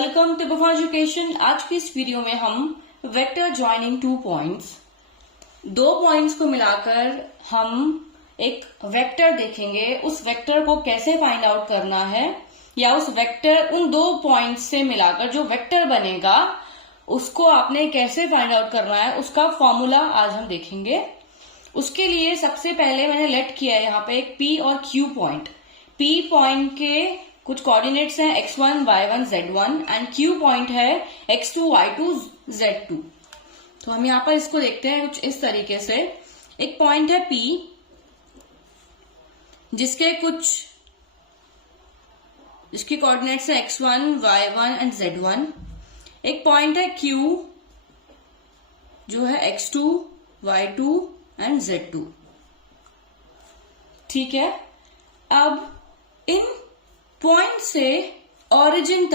Welcome to perform education. आज की इस वीडियो में हम वेक्टर ज्वाइनिंग 2 पॉइंट्स, 2 पॉइंट्स को मिलाकर हम एक वेक्टर देखेंगे। उस वेक्टर को कैसे फाइंड आउट करना है या उस वेक्टर उन 2 पॉइंट्स से मिलाकर जो वेक्टर बनेगा उसको आपने कैसे फाइंड आउट करना है, उसका फॉर्मूला आज हम देखेंगे। उसके लिए सबसे पहले मैंने लेट किया है यहाँ पे एक P और Q पॉइंट। P पॉइंट के कुछ कोऑर्डिनेट्स हैं x1, y1, z1 and Q point है x2, y2, z2। तो हम यहाँ पर इसको देखते हैं कुछ इस तरीके से। एक पॉइंट है P जिसके कोऑर्डिनेट्स हैं x1, y1 एंड z1। एक पॉइंट है Q जो है x2, y2 एंड z2। ठीक है, अब इन पॉइंट से ओरिजिन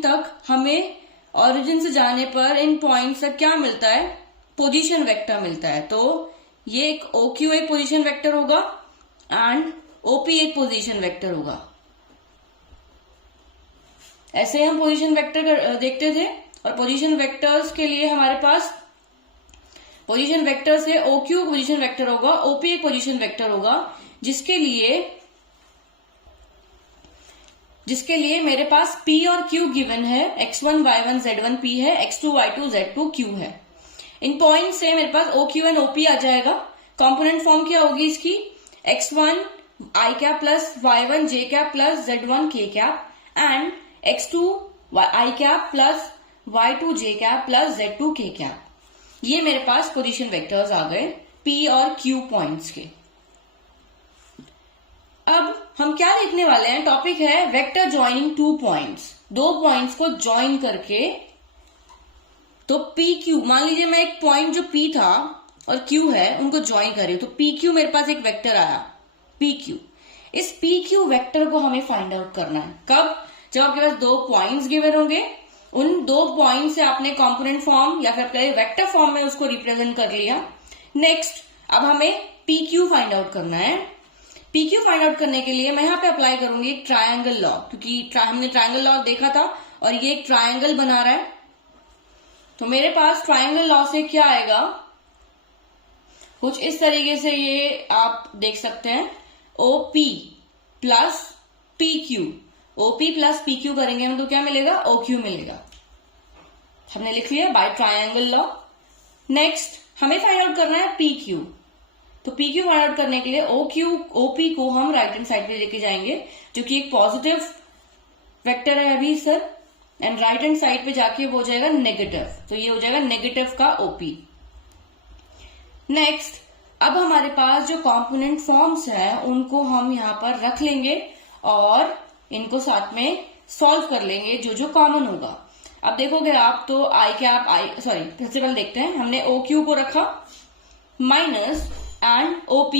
तक हमें ओरिजिन से जाने पर इन पॉइंट से क्या मिलता है, पोजीशन वेक्टर मिलता है। तो ये एक OQ एक पोजीशन वेक्टर होगा एंड OP एक पोजीशन वेक्टर होगा। ऐसे हम पोजीशन वेक्टर देखते थे और पोजीशन वेक्टर्स के लिए हमारे पास पोजीशन वेक्टर से OQ पोजीशन वेक्टर होगा, OP एक पोजीशन वेक्टर होगा, जिसके लिए मेरे पास P और Q गिवन है। x1, y1, z1 P है, x2, y2, z2 Q है। इन पॉइंट से मेरे पास OQ एंड OP आ जाएगा। कंपोनेंट फॉर्म क्या होगी इसकी, x1 i cap plus y1 j cap plus z1 k cap and x2 i cap plus y2 j cap plus z2 k cap. ये मेरे पास position vectors आ गए P और Q points के। अब हम क्या देखने वाले हैं, टॉपिक है वेक्टर ज्वाइनिंग 2 पॉइंट्स। 2 पॉइंट्स को ज्वाइन करके, तो PQ, मान लीजिए मैं एक पॉइंट जो P था और Q है उनको ज्वाइन कर रही हूं, तो PQ मेरे पास एक वेक्टर आया PQ। इस PQ वेक्टर को हमें फाइंड आउट करना है। कब, जब आपके पास 2 पॉइंट्स गिवन होंगे, उन 2 पॉइंट से आपने कंपोनेंट फॉर्म या फिर वेक्टर फॉर्म में उसको रिप्रेजेंट कर लिया। नेक्स्ट अब हमें PQ फाइंड आउट करना है। PQ फाइंड आउट करने के लिए मैं यहाँ पे अप्लाई करूंगी ट्रायंगल लॉ, क्योंकि हमने ट्रायंगल लॉ देखा था और ये एक ट्रायंगल बना रहा है। तो मेरे पास ट्रायंगल लॉ से क्या आएगा, कुछ इस तरीके से ये आप देख सकते हैं। OP plus PQ, OP plus PQ करेंगे हम तो क्या मिलेगा, OQ मिलेगा। हमने लिख लिया बाय ट्रायंगल लॉ। नेक्स्ट हमें फाइंड आउट करना है PQ। तो PQ फाइंड आउट करने के लिए OP को हम राइट हैंड साइड पे लेके जाएंगे, जो कि एक पॉजिटिव वेक्टर है अभी sir, and right hand side पे जाके वो हो जाएगा नेगेटिव। तो ये हो जाएगा नेगेटिव का OP। नेक्स्ट अब हमारे पास जो कंपोनेंट फॉर्म्स हैं उनको हम यहाँ पर रख लेंगे और इनको साथ में सॉल्व कर लेंगे जो जो कॉमन होगा। अब देखोगे आप तो सबसे पहले देखते हैं, हमने OQ को रखा माइनस एंड OP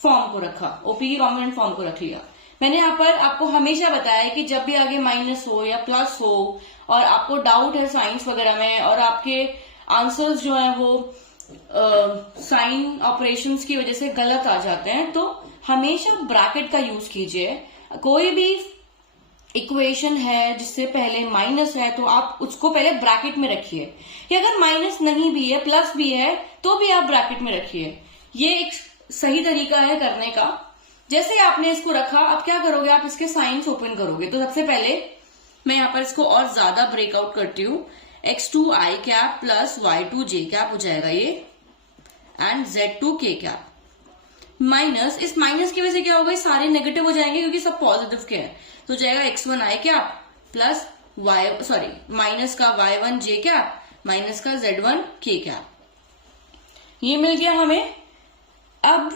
फॉर्म को रखा, OP की कॉम्पोनेंट फॉर्म को रख लिया। मैंने यहाँ पर आपको हमेशा बताया कि जब भी आगे माइनस हो या प्लस हो और आपको डाउट है साइंस वगैरह में और आपके आंसर्स जो है वो साइन ऑपरेशंस की वजह से गलत आ जाते हैं, तो हमेशा ब्रैकेट का यूज कीजिए। कोई भी इक्वेशन है जिससे पहले माइनस है तो आप उसको पहले ब्रैकेट में रखिए, या अगर माइनस नहीं भी है प्लस भी है तो भी आप ब्रैकेट में रखिए। ये एक सही तरीका है करने का। जैसे आपने इसको रखा, अब क्या करोगे, आप इसके साइंस ओपन करोगे। तो सबसे पहले मैं यहाँ पर इसको और ज्यादा ब्रेकआउट करती हूँ। x2 i cap plus y2 j cap हो जाएगा ये, and z2 k cap minus, इस माइनस की वजह से क्या होगा, सारे नेगेटिव हो जाएंगे क्योंकि सब पॉजिटिव के हैं। तो जाएगा x1 i cap plus minus का y1 j कैप माइनस का z1 k कैप। ये मिल गया हमें। अब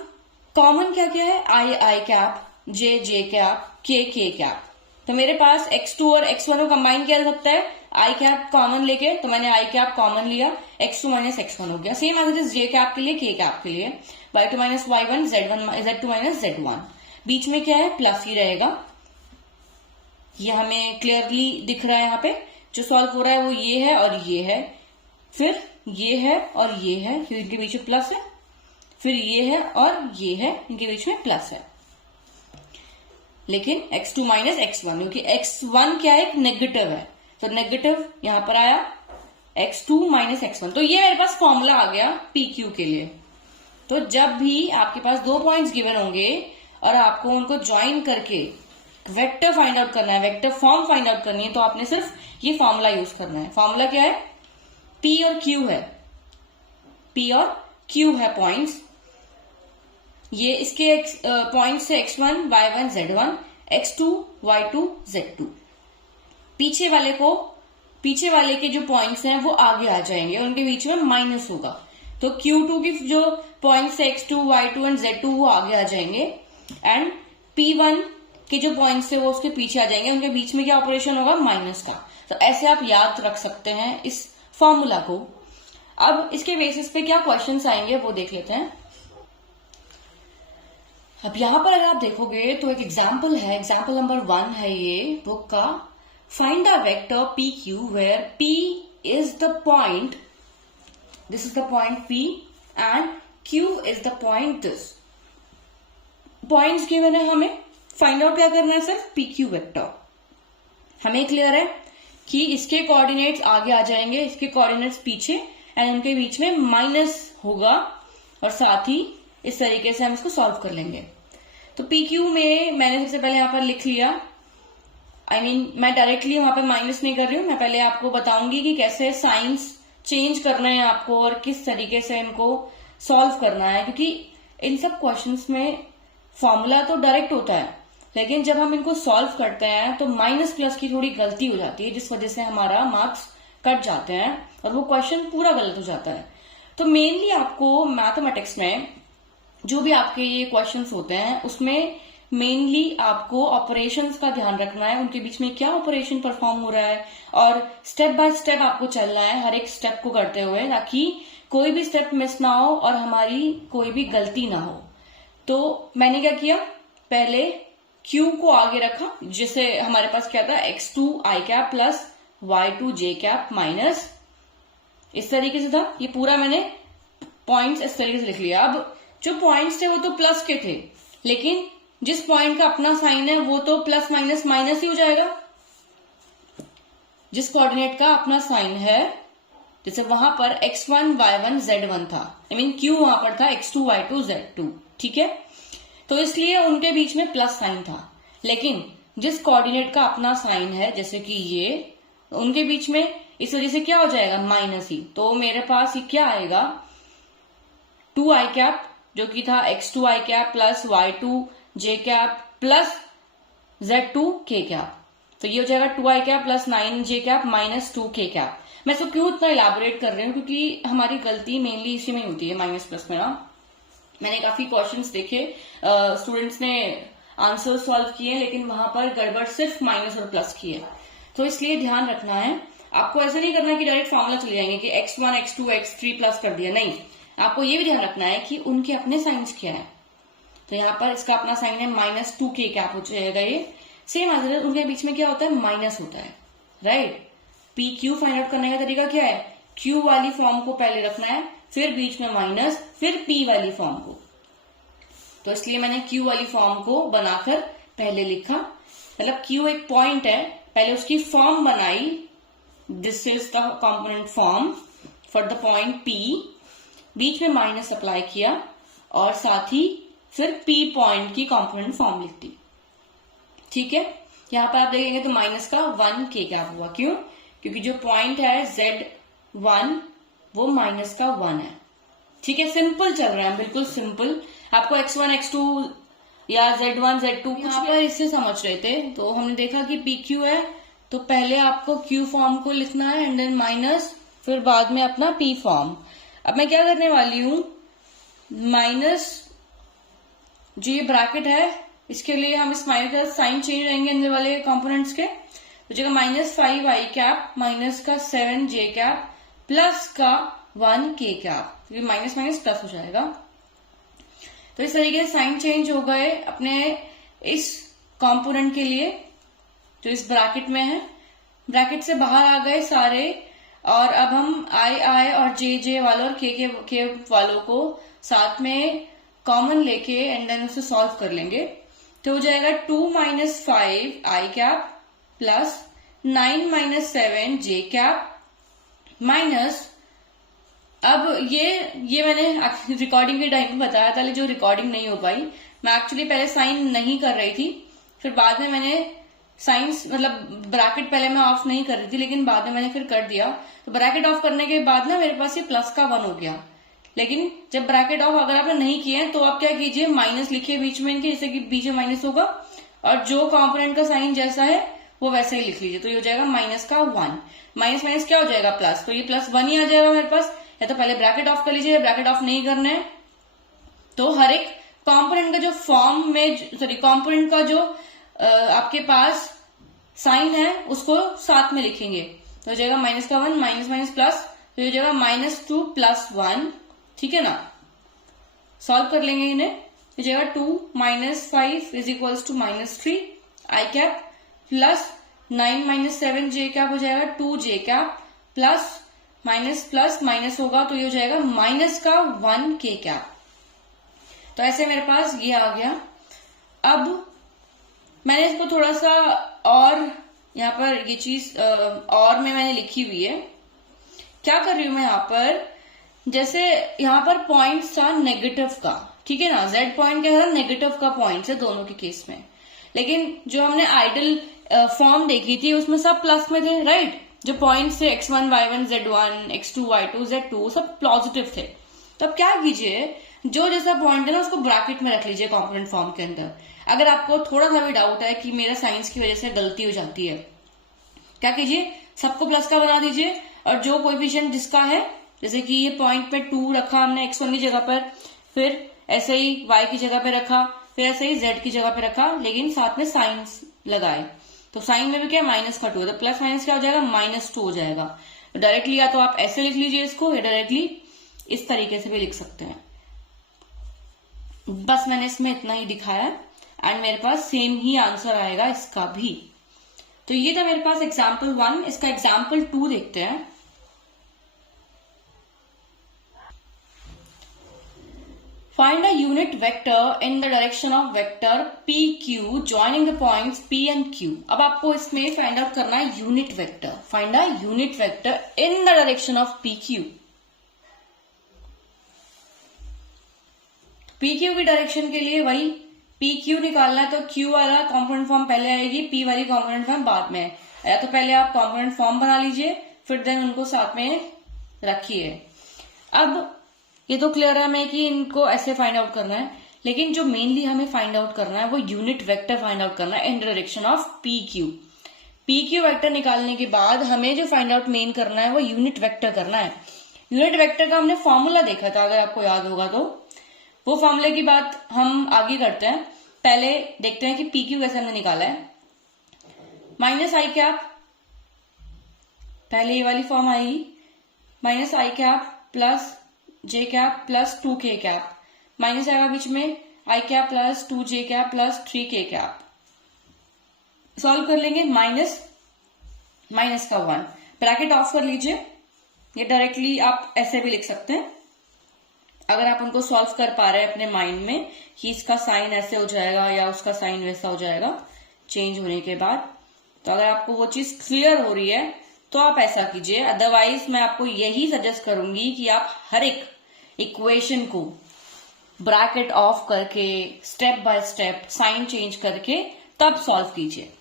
कॉमन क्या क्या है, i cap, j cap, k cap. तो मेरे पास x2 और x1 को कंबाइन किया जा सकता है i कैप कॉमन लेके, तो मैंने i कैप कॉमन लिया, x2 माइनस x1 हो गया। सेम एज j कैप के लिए, k कैप के लिए y2 minus y1, z2 minus z1। बीच में क्या है, प्लस ही रहेगा। ये हमें क्लियरली दिख रहा है यहाँ पे। जो सॉल्व हो रहा है वो ये है और ये है, फिर ये है और ये है, इनके बीच में प्लस है, फिर ये है और ये है, इनके बीच में प्लस है। लेकिन x2 माइनस x1, क्योंकि x1 क्या है, एक नेगेटिव है, तो नेगेटिव यहां पर आया x2 माइनस x1। तो ये मेरे पास फॉर्मूला आ गया PQ के लिए। तो जब भी आपके पास दो पॉइंट्स गिवन होंगे और आपको उनको ज्वाइन करके वेक्टर फाइंड आउट करना है, वेक्टर फॉर्म फाइंड आउट करनी है, तो आपने सिर्फ ये फॉर्मूला यूज करना है। फॉर्मूला क्या है, P और Q है, P और Q है पॉइंट्स। ये इसके पॉइंट से x1, y1, z1, x2, y2, z2। पीछे वाले के जो पॉइंट्स हैं वो आगे आ जाएंगे, उनके बीच में माइनस होगा, तो Q2 की जो पॉइंट्स है x2, y2 एंड z2 वो आगे आ जाएंगे, एंड P1 के जो पॉइंट्स है वो उसके पीछे आ जाएंगे, उनके बीच में क्या ऑपरेशन होगा, माइनस का। तो ऐसे आप याद रख सकते हैं इस फॉर्मूला को। अब इसके बेसिस पे क्या क्वेश्चंस आएंगे वो देख लेते हैं। अब यहां पर अगर आप देखोगे तो एक एग्जाम्पल है, एग्जाम्पल नंबर 1 है ये बुक का। Find the vector PQ where P is the point, this is the point P and Q is the point this. Points given है, हमें फाइंड आउट क्या करना है, सिर्फ PQ वेक्टर। हमें क्लियर है कि इसके कोऑर्डिनेट्स आगे आ जाएंगे, इसके कोऑर्डिनेट्स पीछे, एंड उनके बीच में माइनस होगा, और साथ ही इस तरीके से हम इसको सॉल्व कर लेंगे। तो PQ में मैंने सबसे पहले यहां पर लिख लिया, मैं डायरेक्टली वहां पर माइनस नहीं कर रही हूं, मैं पहले आपको बताऊंगी कि कैसे साइंस चेंज करना है आपको और किस तरीके से इनको सॉल्व करना है, क्योंकि इन सब क्वेश्चंस में फॉर्मूला तो डायरेक्ट होता है, लेकिन जब हम इनको सॉल्व करते हैं तो माइनस प्लस की थोड़ी गलती हो जाती है, जिस वजह से हमारा मार्क्स कट जाते हैं और वो क्वेश्चन पूरा गलत हो जाता है। तो मेनली आपको मैथमेटिक्स में जो भी आपके ये क्वेश्चंस होते हैं उसमें मेनली आपको ऑपरेशंस का ध्यान रखना है, उनके बीच में क्या ऑपरेशन परफॉर्म हो रहा है, और स्टेप बाय स्टेप आपको चलना है हर एक स्टेप को करते हुए, ताकि कोई भी स्टेप मिस ना हो और हमारी कोई भी गलती ना हो। तो मैंने क्या किया, पहले Q को आगे रखा, जिसे हमारे पास क्या था, x2 i cap plus y2 j cap minus, इस तरीके से था। ये पूरा मैंने पॉइंट्स इस तरीके से लिख लिया। अब जो पॉइंट्स थे वो तो प्लस के थे, लेकिन जिस पॉइंट का अपना साइन है वो तो प्लस माइनस माइनस ही हो जाएगा। जिस कोऑर्डिनेट का अपना साइन है, जैसे वहां पर x1, y1, z1 था, Q वहां पर था x2, y2, z2, ठीक है, तो इसलिए उनके बीच में प्लस साइन था। लेकिन जिस कोऑर्डिनेट का अपना साइन है, जैसे कि ये, उनके बीच में इस वजह से क्या हो जाएगा, माइनस ही। तो मेरे पास ये क्या आएगा, 2i कैप जो कि था x2 i cap plus y2 j cap plus z2 k cap, तो ये हो जाएगा 2i cap plus 9j cap minus 2k cap. मैं इसको क्यों इतना इलाबोरेट कर रही हूँ, क्योंकि हमारी गलती मेनली इसी में होती है, माइनस प्लस में ना। मैंने काफी क्वेश्चंस देखे, स्टूडेंट्स ने आंसर सॉल्व किए, लेकिन वहां पर गड़बड़ सिर्फ माइनस और प्लस की है। तो इसलिए ध्यान रखना है, आपको ऐसा नहीं करना कि डायरेक्ट फॉर्मूला चले जाएंगे कि x1, x2, x3 प्लस कर दिया, नहीं, आपको ये भी ध्यान रखना है कि उनके अपने साइंस क्या है। तो यहाँ पर इसका अपना साइन है माइनस 2k कैप हो जाएगा, ये सेम आंसर। उनके बीच में क्या होता है, माइनस होता है, राइट। PQ फाइंड आउट करने का तरीका क्या है, Q वाली फॉर्म को पहले रखना है, फिर बीच में माइनस, फिर P वाली फॉर्म को। तो इसलिए मैंने Q वाली फॉर्म को बनाकर पहले लिखा, मतलब Q एक पॉइंट है, पहले उसकी फॉर्म बनाई, this is the component form for the point P, बीच में माइनस अप्लाई किया, और साथ ही फिर P पॉइंट की कॉम्पोनेंट फॉर्म लिख दी, ठीक है। यहां पर आप देखेंगे तो माइनस का 1k कैप हुआ, क्यों, क्योंकि जो पॉइंट है Z1 वो माइनस का 1 है, ठीक है। सिंपल चल रहा है, बिल्कुल सिंपल। आपको x1, x2 या Z1, Z2 यहाँ पर इससे समझ रहे थे, तो हमने देखा कि PQ है, तो पहले आपको Q फॉर्म को लिखना है एंड देन माइनस, फिर बाद में अपना P फॉर्म। अब मैं क्या करने वाली हूं, माइनस जो ये ब्रैकेट है, इसके लिए हम इस माइनस का साइन चेंज रहेंगे अंदर वाले कंपोनेंट्स के, तो जगह माइनस 5i कैप माइनस का 7j कैप प्लस का 1k कैप, ये माइनस माइनस प्लस हो जाएगा। तो इस तरीके से साइन चेंज हो गए अपने इस कंपोनेंट के लिए जो इस ब्रैकेट में है, ब्रैकेट से बाहर आ गए सारे, और अब हम i और j वालों और k वालों को साथ में कॉमन लेके एंड देन उसे सॉल्व कर लेंगे। तो हो जाएगा 2 माइनस 5 आई cap plus 9 minus 7 J cap minus, अब ये मैंने रिकॉर्डिंग के टाइम में बताया था, जो रिकॉर्डिंग नहीं हो पाई, मैं एक्चुअली पहले साइन नहीं कर रही थी, फिर बाद में मैंने साइंस मतलब ब्रैकेट पहले मैं ऑफ नहीं कर रही थी, लेकिन बाद में मैंने फिर कर दिया। तो ब्रैकेट ऑफ करने के बाद ना मेरे पास ये प्लस का 1 हो गया। लेकिन जब ब्रैकेट ऑफ अगर आपने नहीं किया है तो आप क्या कीजिए, माइनस लिखिए बीच में इनके, जैसे कि बीच में माइनस होगा और जो कंपोनेंट का साइन जैसा है वो वैसे ही लिख लीजिए। तो ये हो जाएगा माइनस का 1, माइनस माइनस क्या हो जाएगा प्लस, तो ये प्लस 1 ही आ जाएगा मेरे पास। या तो पहले ब्रैकेट ऑफ कर लीजिए, ब्रैकेट ऑफ नहीं करना है तो हर एक कंपोनेंट का जो फॉर्म में, सॉरी कंपोनेंट का जो आपके पास साइन है उसको साथ में लिखेंगे। तो हो जाएगा माइनस का 1 माइनस माइनस प्लस, तो हो जाएगा -2 + 1, ठीक है ना। सॉल्व कर लेंगे इन्हें, हो जाएगा 2 - 5 = -3 I cap plus 9 - 7 J cap हो जाएगा 2 J cap plus minus plus minus होगा तो ये हो जाएगा माइनस का 1 के कैप। तो ऐसे मेरे पास ये आ गया। अब मैंने इसको थोड़ा सा और यहाँ पर ये चीज और में मैंने लिखी हुई है। क्या कर रही हूं मैं यहाँ पर, जैसे यहाँ पर पॉइंट था नेगेटिव का, ठीक है ना, जेड पॉइंट क्या था, नेगेटिव का पॉइंट है दोनों के केस में। लेकिन जो हमने आइडल फॉर्म देखी थी उसमें सब प्लस में थे, राइट। जो पॉइंट्स थे x1 y1 z1 x2 y2 z2 सब पॉजिटिव थे। तो अब क्या कीजिए, जो जैसा पॉइंट है ना उसको ब्रैकेट में रख लीजिए कंपोनेंट फॉर्म के अंदर। अगर आपको थोड़ा सा भी डाउट है कि मेरा साइंस की वजह से गलती हो जाती है, क्या कीजिए, सबको प्लस का बना दीजिए और जो कोएफिशिएंट जिसका है, जैसे कि ये पॉइंट पे 2 रखा हमने x1 की जगह पर, फिर ऐसे ही y की जगह पे रखा, फिर ऐसे ही z की जगह पे रखा, लेकिन साथ में साइन लगाए। तो साइन में भी क्या माइनस का 2, तो प्लस माइनस क्या हो जाएगा, -2 हो जाएगा। तो डायरेक्टली या तो आप ऐसे लिख लीजिए इसको, या डायरेक्टली इस तरीके से भी लिख सकते हैं। बस मैंने इसमें इतना ही दिखाया एंड मेरे पास सेम ही आंसर आएगा इसका भी। तो ये था मेरे पास एग्जाम्पल 1। इसका एग्जाम्पल 2 देखते हैं। Find a unit vector in the direction of vector PQ joining the points P and Q. अब आपको इसमें फाइंड आउट करना है unit vector. Find a unit vector in the direction of PQ। PQ की direction के लिए वही PQ निकालना है, तो Q वाला कंपोनेंट फॉर्म पहले आएगी, P वाली कंपोनेंट फॉर्म बाद में। या तो पहले आप कंपोनेंट फॉर्म बना लीजिए, फिर देन उनको साथ में रखिए। अब ये तो क्लियर है हमें कि इनको ऐसे फाइंड आउट करना है, लेकिन जो मेनली हमें फाइंड आउट करना है वो यूनिट वेक्टर फाइंड आउट करना है इन direction of PQ। PQ vector निकालने के बाद हमें जो फाइंड आउट मेन करना है वो यूनिट वेक्टर करना है। यूनिट वेक्टर का हमने फॉर्मूला देखा था, अगर आपको याद होगा तो वो फॉर्मूले की बात हम आगे करते हैं। पहले देखते हैं कि PQ कैसे हमने निकाला है। माइनस आई कैप, पहले ये वाली फॉर्म आएगी, minus I cap plus J cap plus 2k cap, minus आएगा बीच में I cap plus 2j cap plus 3k cap. Solve कर लेंगे, माइनस माइनस का 1, ब्रैकेट ऑफ कर लीजिए। ये डायरेक्टली आप ऐसे भी लिख सकते हैं अगर आप उनको सॉल्व कर पा रहे हैं अपने माइंड में कि इसका साइन ऐसे हो जाएगा या उसका साइन वैसा हो जाएगा चेंज होने के बाद। तो अगर आपको वो चीज क्लियर हो रही है तो आप ऐसा कीजिए, अदरवाइज मैं आपको यही सजेस्ट करूंगी कि आप हर एक इक्वेशन को ब्रैकेट ऑफ करके step by step sign change करके तब सॉल्व कीजिए।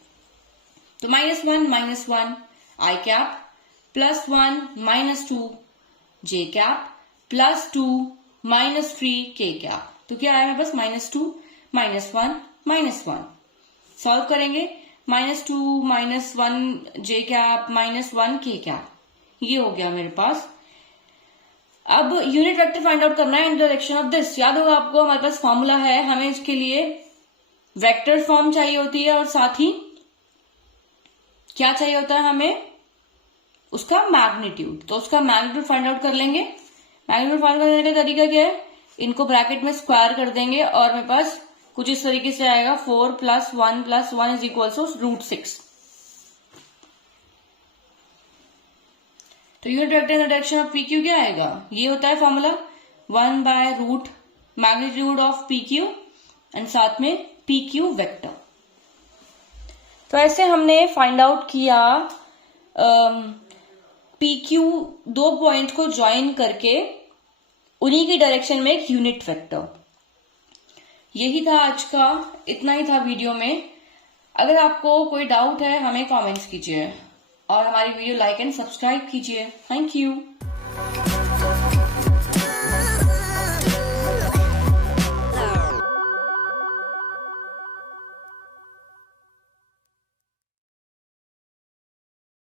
तो -1 I cap plus 1 -2 J cap plus 2 -3 के कैप। तो क्या आया बस -2 -1 -1। सॉल्व करेंगे, -2 -1 जे कैप -1 के कैप, ये हो गया मेरे पास। अब यूनिट वेक्टर फाइंड आउट करना है इन डायरेक्शन ऑफ दिस। याद होगा आपको हमारे पास फॉर्मूला है, हमें इसके लिए वेक्टर फॉर्म चाहिए होती है और साथ ही क्या चाहिए होता है हमें, उसका मैग्नीट्यूड। तो उसका मैग्नीट्यूड फाइंड आउट कर लेंगे। मैग्नीट्यूड फाइंड करने का तरीका क्या है, इनको ब्रैकेट में स्क्वायर कर देंगे और मेरे पास कुछ इस तरीके से आएगा 4 + 1 + 1 = √6। तो unit vector in the direction of PQ क्या आएगा, ये होता है फॉर्मूला 1/√मैग्नीट्यूड ऑफ PQ एंड साथ में पी क्यू वेक्टर। तो ऐसे हमने फाइंड आउट किया पी क्यू दो पॉइंट को ज्वाइन करके उन्हीं की डायरेक्शन में एक यूनिट वेक्टर। यही था आज का, इतना ही था वीडियो में। अगर आपको कोई डाउट है हमें कमेंट्स कीजिए और हमारी वीडियो लाइक एंड सब्सक्राइब कीजिए। Thank you.